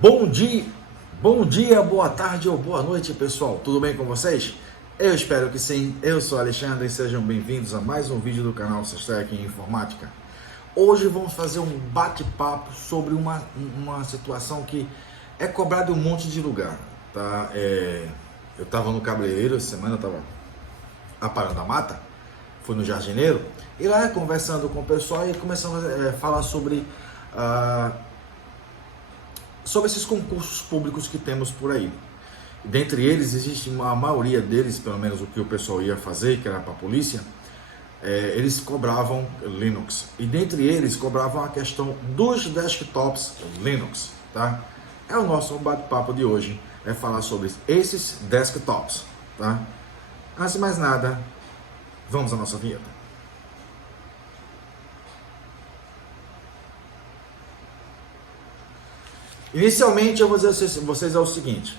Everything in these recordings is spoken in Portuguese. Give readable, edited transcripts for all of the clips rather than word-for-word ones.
Bom dia, boa tarde ou boa noite, pessoal. Tudo bem com vocês? Eu espero que sim. Eu sou Alexandre e sejam bem-vindos a mais um vídeo do canal Sestec em Informática. Hoje vamos fazer um bate-papo sobre uma situação que é cobrada em um monte de lugar, tá? Eu estava no cabeleireiro essa semana, eu estava aparando a mata, fui no jardineiro e lá conversando com o pessoal e começamos a falar sobre esses concursos públicos que temos por aí. Dentre eles, existe a maioria deles, pelo menos o que o pessoal ia fazer, que era para a polícia, eles cobravam Linux. E dentre eles, cobravam a questão dos desktops Linux, tá? É o nosso bate-papo de hoje, é falar sobre esses desktops, tá? Antes de mais nada, vamos à nossa vinheta. Inicialmente, eu vou dizer a vocês o seguinte: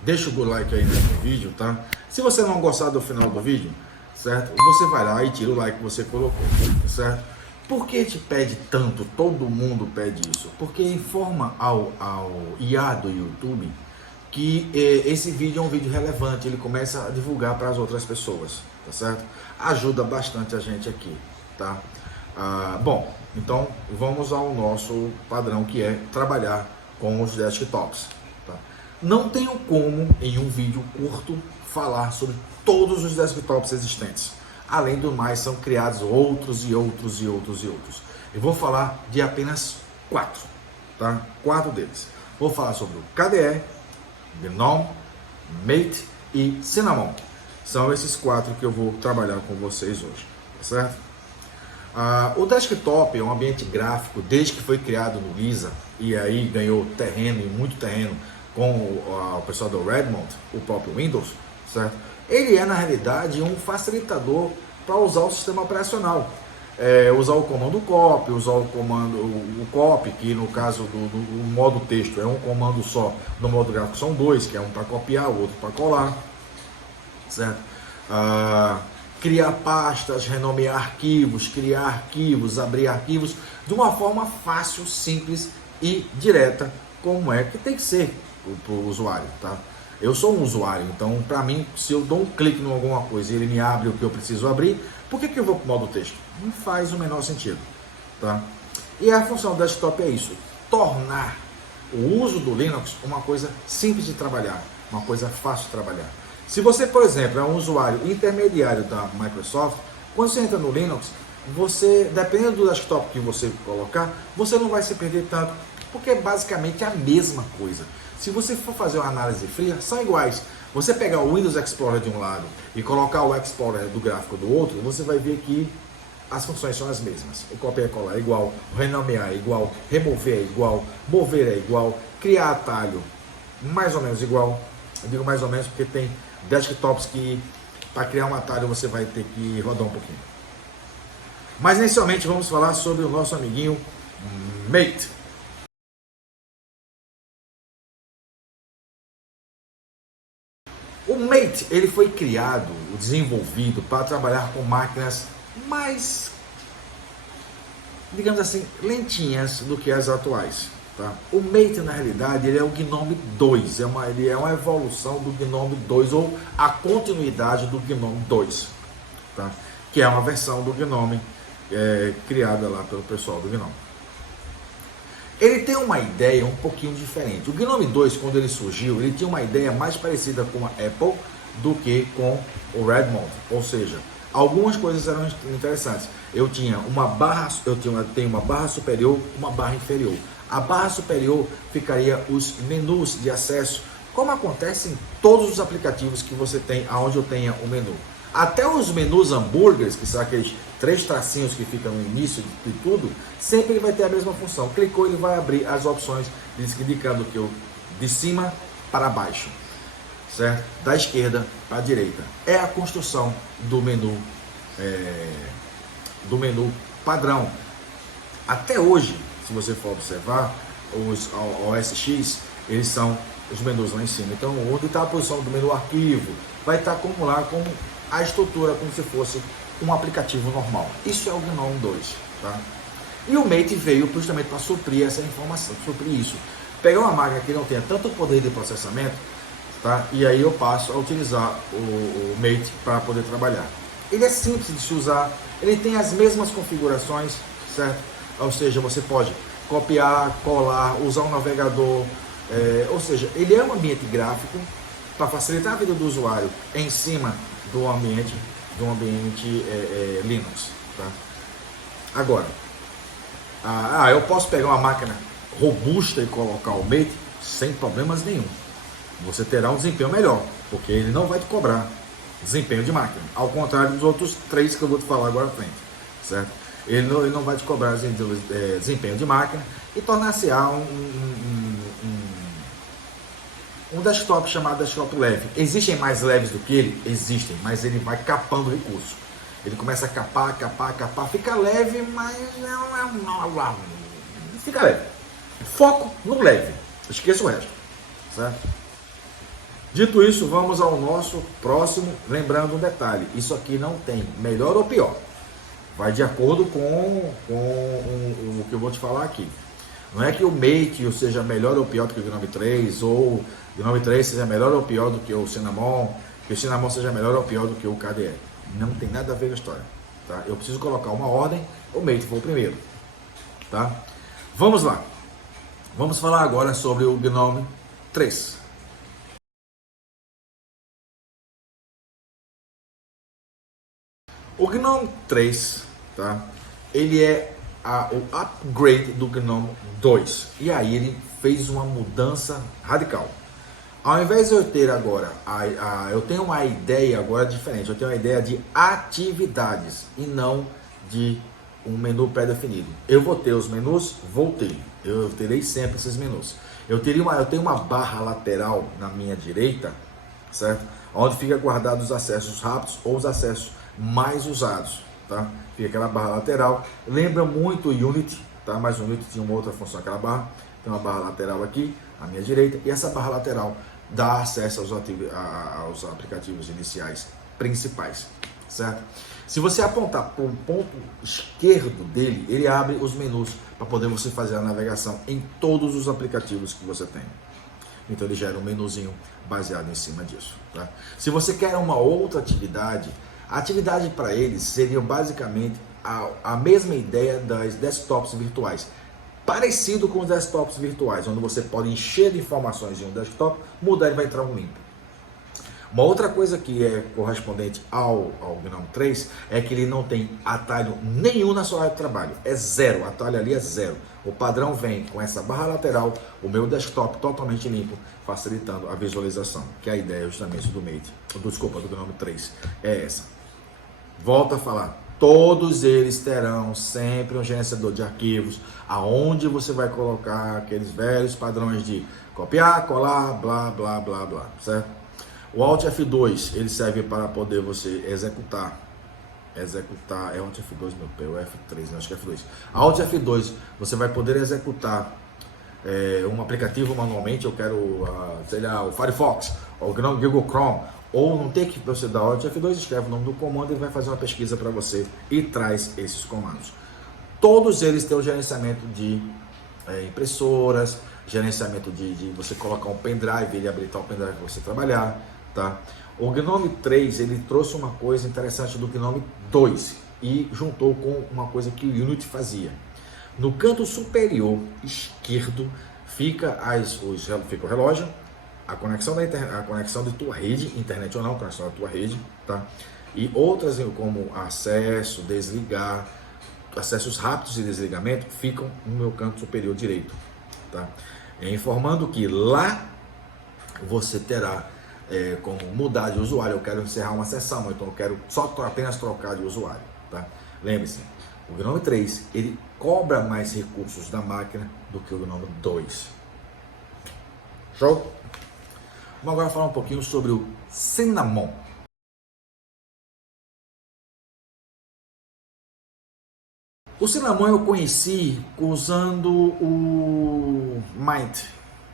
deixa o like aí nesse vídeo, tá? Se você não gostar do final do vídeo, certo? Você vai lá e tira o like que você colocou, certo? Por que te pede tanto? Todo mundo pede isso. Porque informa ao IA do YouTube que esse vídeo é um vídeo relevante, ele começa a divulgar para as outras pessoas, tá certo? Ajuda bastante a gente aqui, tá? Bom, então vamos ao nosso padrão, que é trabalhar com os desktops, tá? Não tenho como em um vídeo curto falar sobre todos os desktops existentes. Além do mais, são criados outros e outros e outros e outros. Eu vou falar de apenas 4, tá? 4 deles. Vou falar sobre o KDE, GNOME, Mate e Cinnamon. São esses 4 que eu vou trabalhar com vocês hoje, tá certo? O desktop é um ambiente gráfico desde que foi criado no Lisa e aí ganhou terreno e muito terreno com o pessoal do Redmond, o próprio Windows, certo? Ele é na realidade um facilitador para usar o sistema operacional, usar o comando copy, usar o copy, que no caso do modo texto é um comando só, no modo gráfico são 2, que é um para copiar, o outro para colar, certo? Criar pastas, renomear arquivos, criar arquivos, abrir arquivos de uma forma fácil, simples e direta, como é que tem que ser para o usuário, tá? Eu sou um usuário, então para mim, se eu dou um clique em alguma coisa e ele me abre o que eu preciso abrir, por que eu vou para o modo texto? Não faz o menor sentido, tá? E a função do desktop é isso, tornar o uso do Linux uma coisa simples de trabalhar, uma coisa fácil de trabalhar. Se você, por exemplo, é um usuário intermediário da Microsoft, quando você entra no Linux, você, dependendo do desktop que você colocar, você não vai se perder tanto, porque é basicamente a mesma coisa. Se você for fazer uma análise fria, são iguais. Você pegar o Windows Explorer de um lado e colocar o Explorer do gráfico do outro, você vai ver que as funções são as mesmas. O copiar e colar é igual, o renomear é igual, remover é igual, mover é igual, criar atalho mais ou menos igual. Eu digo mais ou menos porque tem desktops que para criar um atalho você vai ter que rodar um pouquinho. Mas inicialmente vamos falar sobre o nosso amiguinho Mate. O Mate, ele foi criado, desenvolvido para trabalhar com máquinas mais, digamos assim, lentinhas do que as atuais. Tá? O Mate, na realidade, ele é o GNOME 2, ele é uma evolução do GNOME 2, ou a continuidade do GNOME 2, tá? Que é uma versão do GNOME criada lá pelo pessoal do GNOME. Ele tem uma ideia um pouquinho diferente. O GNOME 2, quando ele surgiu, ele tinha uma ideia mais parecida com a Apple do que com o Redmond, ou seja, algumas coisas eram interessantes. Eu tenho uma barra superior, uma barra inferior. A barra superior ficaria os menus de acesso, como acontece em todos os aplicativos que você tem, aonde eu tenha o menu. Até os menus hambúrgueres, que são aqueles 3 tracinhos que ficam no início de tudo, sempre ele vai ter a mesma função. Clicou, ele vai abrir as opções, indicando que eu de cima para baixo, certo? Da esquerda para a direita. É a construção do menu padrão. Até hoje, se você for observar, os OS X, eles são os menus lá em cima. Então, onde está a posição do menu arquivo, vai estar como lá, com a estrutura, como se fosse um aplicativo normal. Isso é o GNOME 2, tá? E o Mate veio justamente para suprir essa informação, suprir isso. Pegar uma máquina que não tenha tanto poder de processamento, tá? E aí eu passo a utilizar o Mate para poder trabalhar. Ele é simples de se usar, ele tem as mesmas configurações, certo? Ou seja, você pode copiar, colar, usar um navegador, ou seja, ele é um ambiente gráfico para facilitar a vida do usuário em cima do ambiente Linux, tá? Agora, eu posso pegar uma máquina robusta e colocar o Mate sem problemas nenhum. Você terá um desempenho melhor, porque ele não vai te cobrar desempenho de máquina, ao contrário dos outros 3 que eu vou te falar agora à frente, certo? Ele não vai te cobrar desempenho de máquina e tornar-se-á um desktop chamado desktop leve. Existem mais leves do que ele? Existem, mas ele vai capando recurso. Ele começa a capar, fica leve, mas não fica leve. Foco no leve, esqueça o resto, certo? Dito isso, vamos ao nosso próximo. Lembrando um detalhe, isso aqui não tem melhor ou pior, vai de acordo com o que eu vou te falar aqui. Não é que o Mate seja melhor ou pior do que o Gnome 3, ou o Gnome 3 seja melhor ou pior do que o Cinnamon, que o Cinnamon seja melhor ou pior do que o KDE. Não tem nada a ver com a história, tá? Eu preciso colocar uma ordem, o Mate foi o primeiro, tá? Vamos lá. Vamos falar agora sobre o Gnome 3. O Gnome 3, tá? Ele é o upgrade do Gnome 2. E aí ele fez uma mudança radical. Ao invés de eu ter agora, eu tenho uma ideia agora diferente. Eu tenho uma ideia de atividades e não de um menu pré-definido. Eu vou ter os menus? Vou ter. Eu terei sempre esses menus. Eu tenho uma barra lateral na minha direita, certo? Onde fica guardado os acessos rápidos ou os acessos mais usados, tá? Fica aquela barra lateral, lembra muito o Unity, tá? Mas o Unity tinha uma outra função, aquela barra, tem uma barra lateral aqui, à minha direita, e essa barra lateral dá acesso aos aplicativos iniciais principais, certo? Se você apontar para o ponto esquerdo dele, ele abre os menus para poder você fazer a navegação em todos os aplicativos que você tem. Então ele gera um menuzinho baseado em cima disso, tá? Se você quer uma outra atividade, a atividade para eles seria basicamente a mesma ideia das desktops virtuais. Parecido com os desktops virtuais, onde você pode encher de informações em um desktop, mudar e vai entrar um limpo. Uma outra coisa que é correspondente ao Gnome 3 é que ele não tem atalho nenhum na sua área de trabalho. É zero, o atalho ali é zero. O padrão vem com essa barra lateral, o meu desktop totalmente limpo, facilitando a visualização, que é a ideia justamente do Gnome 3 é essa. Volto a falar, todos eles terão sempre um gerenciador de arquivos, aonde você vai colocar aqueles velhos padrões de copiar, colar, blá, blá, blá, blá, certo? O Alt F2, ele serve para poder você executar, é o Alt F2, meu pé, o F3, não, acho que é F2. Alt F2, você vai poder executar um aplicativo manualmente, eu quero, sei lá, o Firefox, ou o Google Chrome, ou não tem que você dar Alt F2, escreve o nome do comando e vai fazer uma pesquisa para você e traz esses comandos. Todos eles têm o gerenciamento de impressoras, gerenciamento de você colocar um pendrive, ele habilitar o pendrive para você trabalhar, tá? O Gnome 3, ele trouxe uma coisa interessante do Gnome 2 e juntou com uma coisa que o Unity fazia. No canto superior esquerdo fica o relógio, a conexão da internet, a conexão de tua rede, internet ou não, conexão da tua rede, tá? E outras como acesso, desligar, acessos rápidos e desligamento ficam no meu canto superior direito, tá? Informando que lá você terá como mudar de usuário. Eu quero encerrar uma sessão, então eu quero apenas trocar de usuário, tá? Lembre-se, o Gnome 3 ele cobra mais recursos da máquina do que o Gnome 2. Show? Vamos agora falar um pouquinho sobre o Cinnamon. O Cinnamon eu conheci usando o Mint,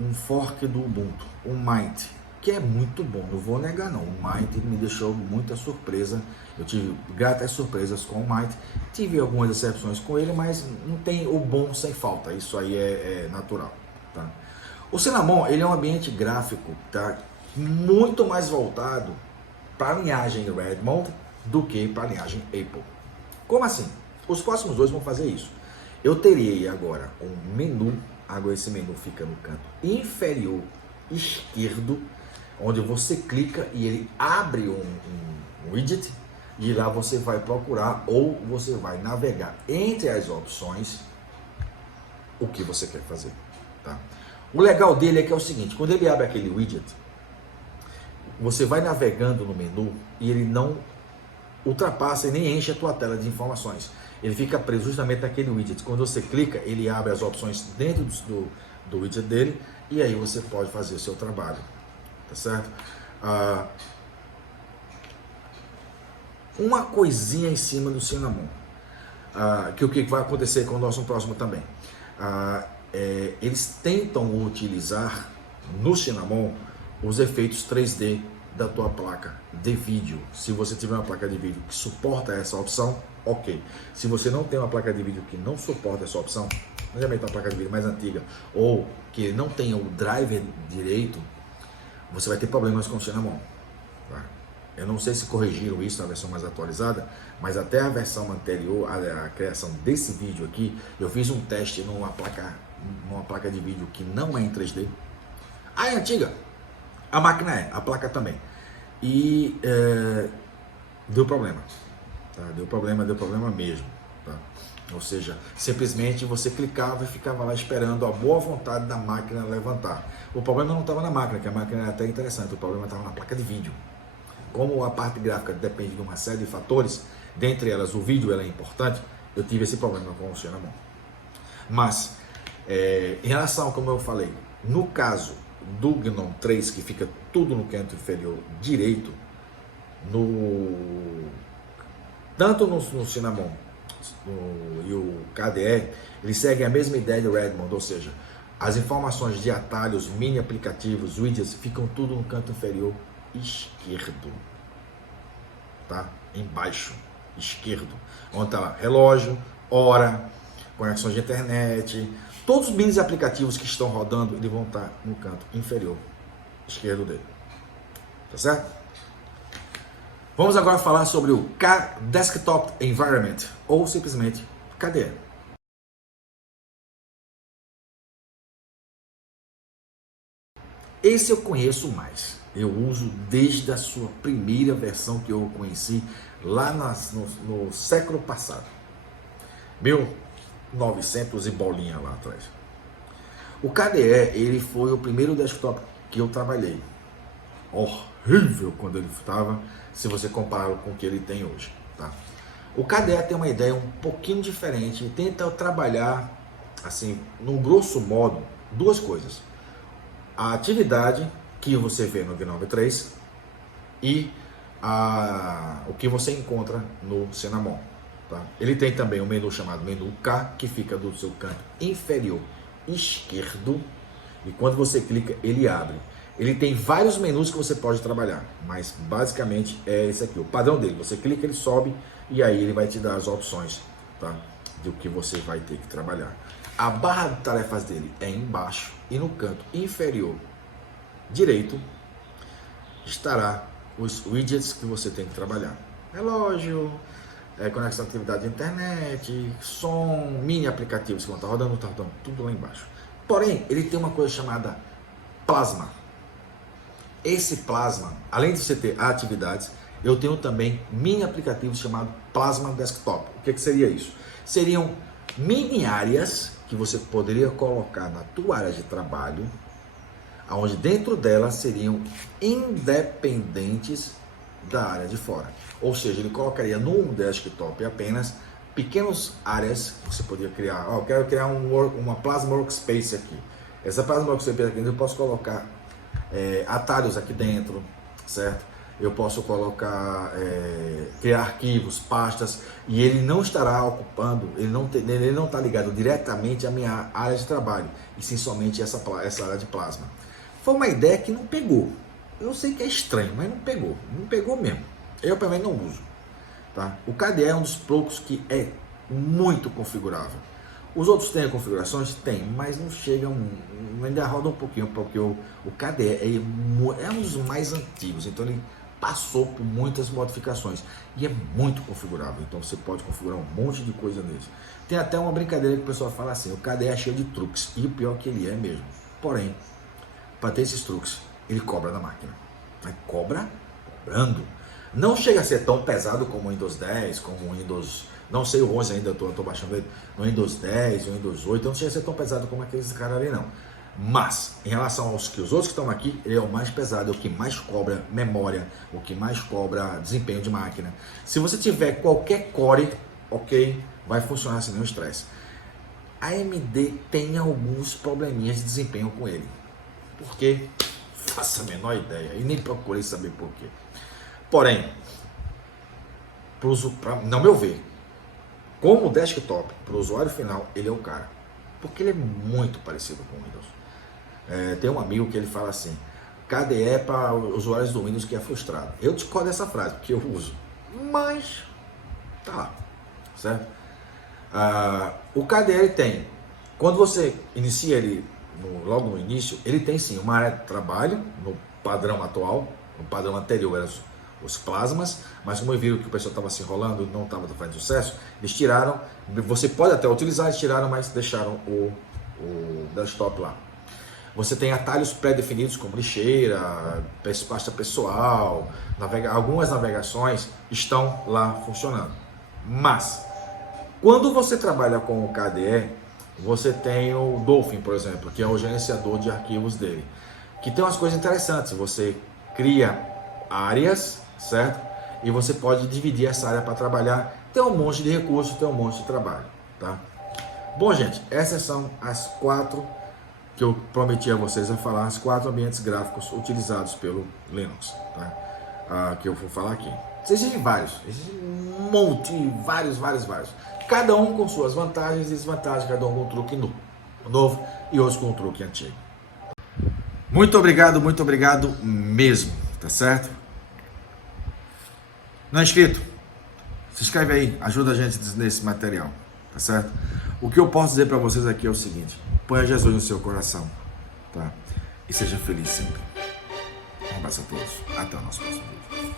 um fork do Ubuntu, o Mint, que é muito bom, não vou negar não. O Mint me deixou muita surpresa Eu tive gratas surpresas com o Might, tive algumas decepções com ele, mas não tem o bom sem falta, isso aí é natural, tá? O Cinnamon, ele é um ambiente gráfico, tá? Muito mais voltado para a linhagem Redmond do que para a linhagem Apple. Como assim? Os próximos dois vão fazer isso. Eu terei agora um menu, agora esse menu fica no canto inferior esquerdo, onde você clica e ele abre um widget, e lá você vai procurar ou você vai navegar entre as opções o que você quer fazer, tá? O legal dele é que é o seguinte, quando ele abre aquele widget, você vai navegando no menu e ele não ultrapassa e nem enche a tua tela de informações. Ele fica preso justamente naquele widget. Quando você clica, ele abre as opções dentro do widget dele e aí você pode fazer o seu trabalho, tá certo? Uma coisinha em cima do Cinnamon, que o que vai acontecer com o nosso próximo também. Eles tentam utilizar no Cinnamon os efeitos 3D da tua placa de vídeo. Se você tiver uma placa de vídeo que suporta essa opção, ok. Se você não tem uma placa de vídeo que não suporta essa opção, geralmente uma placa de vídeo mais antiga, ou que não tenha o driver direito, você vai ter problemas com o Cinnamon, tá? Eu não sei se corrigiram isso na versão mais atualizada, mas até a versão anterior, a criação desse vídeo aqui, eu fiz um teste numa placa de vídeo que não é em 3D. É antiga, a máquina a placa também. E deu problema, tá? Deu problema mesmo, tá? Ou seja, simplesmente você clicava e ficava lá esperando a boa vontade da máquina levantar. O problema não estava na máquina, que a máquina era até interessante, o problema estava na placa de vídeo. Como a parte gráfica depende de uma série de fatores, dentre elas o vídeo ela é importante, eu tive esse problema com o Cinnamon. Mas, em relação, como eu falei, no caso do GNOME 3, que fica tudo no canto inferior direito, tanto no Cinnamon e o KDE, eles seguem a mesma ideia do Redmond, ou seja, as informações de atalhos, mini aplicativos, widgets, ficam tudo no canto inferior esquerdo, tá? Embaixo, esquerdo, onde está lá relógio, hora, conexões de internet, todos os mini aplicativos que estão rodando, eles vão estar no canto inferior esquerdo dele, tá certo? Vamos agora falar sobre o Desktop Environment, ou simplesmente KDE. Esse eu conheço mais. Eu uso desde a sua primeira versão que eu conheci lá no século passado. 1900 e bolinha lá atrás. O KDE, ele foi o primeiro desktop que eu trabalhei. Horrível quando ele estava, se você comparar com o que ele tem hoje, tá? O KDE tem uma ideia um pouquinho diferente e tenta trabalhar, assim, num grosso modo, duas coisas. A atividade que você vê no GNOME 3 e o que você encontra no Cinnamon, tá? Ele tem também um menu chamado menu K, que fica do seu canto inferior esquerdo, e quando você clica, ele abre. Ele tem vários menus que você pode trabalhar, mas basicamente é esse aqui, o padrão dele. Você clica, ele sobe e aí ele vai te dar as opções, tá? Do que você vai ter que trabalhar. A barra de tarefas dele é embaixo e no canto inferior direito estará os widgets que você tem que trabalhar. Relógio, conexão à atividade de internet, som, mini aplicativos que vão estar rodando, tudo lá embaixo. Porém, ele tem uma coisa chamada Plasma. Esse Plasma, além de você ter atividades, eu tenho também mini aplicativos chamado Plasma Desktop. O que seria isso? Seriam mini áreas que você poderia colocar na tua área de trabalho, onde dentro delas seriam independentes da área de fora. Ou seja, ele colocaria num desktop apenas pequenas áreas que você poderia criar. Eu quero criar uma Plasma Workspace aqui. Essa Plasma Workspace aqui eu posso colocar atalhos aqui dentro, certo? Eu posso colocar, criar arquivos, pastas, e ele não estará ocupando, ele não está ligado diretamente à minha área de trabalho, e sim somente essa área de Plasma. Foi uma ideia que não pegou. Eu sei que é estranho, mas não pegou mesmo. Eu também não uso. tá? O KDE é um dos poucos que é muito configurável. Os outros têm configurações? Tem, mas não chegam, ainda roda um pouquinho, porque o KDE é um dos mais antigos, então ele passou por muitas modificações e é muito configurável, então você pode configurar um monte de coisa nele. Tem até uma brincadeira que o pessoal fala assim, o KDE é cheio de truques, e o pior que ele é mesmo. Porém, para ter esses truques, ele cobra da máquina, cobrando. Não chega a ser tão pesado como o Windows 10, como o Windows, não sei o 11 ainda, eu tô baixando ele, no Windows 10, o Windows 8, não chega a ser tão pesado como aqueles caras ali não. Mas, em relação aos que os outros que estão aqui, ele é o mais pesado, é o que mais cobra memória, o que mais cobra desempenho de máquina. Se você tiver qualquer core, ok, vai funcionar sem nenhum estresse. A AMD tem alguns probleminhas de desempenho com ele. Por quê? Faço a menor ideia e nem procurei saber por quê. Porém, não meu ver, como desktop, para o usuário final, ele é o cara. Porque ele é muito parecido com o Windows. Tem um amigo que ele fala assim, KDE é para usuários do Windows que é frustrado. Eu discordo dessa frase, porque eu uso. Mas, tá lá, certo? O KDE tem, quando você inicia ele, logo no início, ele tem sim uma área de trabalho, no padrão atual, no padrão anterior eram os plasmas, mas como viram que o pessoal estava se enrolando, não estava fazendo sucesso, eles tiraram, você pode até utilizar, eles tiraram, mas deixaram o desktop lá. Você tem atalhos pré-definidos como lixeira, pasta pessoal, algumas navegações estão lá funcionando. Mas, quando você trabalha com o KDE, você tem o Dolphin, por exemplo, que é o gerenciador de arquivos dele, que tem umas coisas interessantes. Você cria áreas, certo? E você pode dividir essa área para trabalhar. Tem um monte de recursos, tem um monte de trabalho, tá? Bom, gente, essas são as 4 que eu prometi a vocês a falar, as 4 ambientes gráficos utilizados pelo Linux, tá? Que eu vou falar aqui. Existem vários, existem um monte, vários. Cada um com suas vantagens e desvantagens, cada um com um truque novo e outros com um truque antigo. Muito obrigado mesmo, tá certo? Não é inscrito? Se inscreve aí, ajuda a gente nesse material, tá certo? O que eu posso dizer para vocês aqui é o seguinte, ponha Jesus no seu coração, tá? E seja feliz sempre. Um abraço a todos, até o nosso próximo vídeo.